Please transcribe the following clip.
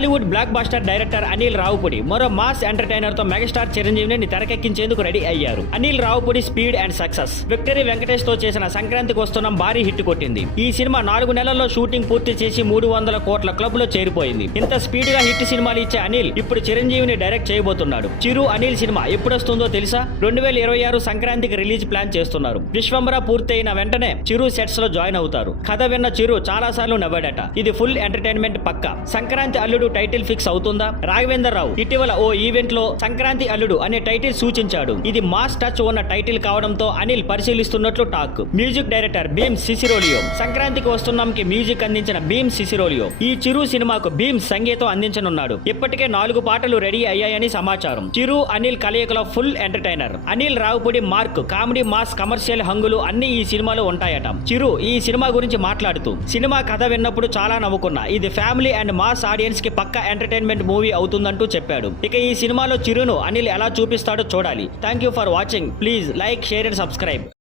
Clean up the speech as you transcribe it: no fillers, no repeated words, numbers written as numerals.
Tollywood black buster director Anil Ravipudi మరో mass entertainer తో megastar చిరంజీవిని తెరకెక్కించేందుకు రెడీ అయ్యారు. Anil Ravipudi speed and success victory Venkatesh తో చేసిన సంక్రాంతికి వస్తున్న భారీ హిట్ కొట్టింది. ఈ సినిమా 4 నెలల్లో షూటింగ్ పూర్తి చేసి 300 కోట్ల క్లబ్ లో చేరిపోయింది. ఇంత స్పీడ్ గా హిట్ సినిమాలు ఇచ్చే అనిల్ ఇప్పుడు చిరంజీవిని డైరెక్ట్ చేయబోతున్నాడు. చిరు అనిల్ సినిమా ఎప్పుడొస్తుందో తెలుసా? 2026 సంక్రాంతికి రిలీజ్ ప్లాన్ చేస్తున్నారు. విశ్వంబర పూర్తయిన వెంటనే చిరు సెట్స్ లో జాయిన్ అవుతారు. కథ విన్న చిరు చాలా సార్లు నవ్వాడట. ఇది ఫుల్ ఎంటర్టైన్మెంట్ పక్క. సంక్రాంతి అల్లుడు టైటిల్ ఫిక్స్ అవుతుందా? రాఘవేందర్ రావు ఇటీవల ఓ ఈవెంట్ లో సంక్రాంతి అల్లుడు అనే టైటిల్ సూచించాడు. ఇది మాస్ టచ్ ఉన్న టైటిల్ కావడంతో Anil పరిశీలిస్తున్నట్లు talk. Music director Bhim Ceciroleo సంక్రాంతికి వస్తున్నాంకి మ్యూజిక్ అందించిన భీమ్ సిసిరోలియో ఈ చిరు సినిమాకు భీమ్ సంగీతం అందించనున్నాడు. ఇప్పటికే 4 పాటలు రెడీ అయ్యాయని సమాచారం. చిరు అనిల్ కలయికలో full entertainer. Anil Ravipudi mark comedy mass commercial హంగులు అన్ని ఈ సినిమాలో ఉంటాయట. చిరు ఈ సినిమా గురించి మాట్లాడుతూ సినిమా కథ విన్నప్పుడు చాలా నవ్వుకున్నా. ఇది ఫ్యామిలీ అండ్ మాస్ ఆడియన్స్ కి పక్కా ఎంటర్టైన్మెంట్ మూవీ అవుతుందంటూ చెప్పాడు. ఇక ఈ సినిమాలో చిరును అనిల్ ఎలా చూపిస్తాడో చూడాలి. Thank you for watching. Please like, share and subscribe.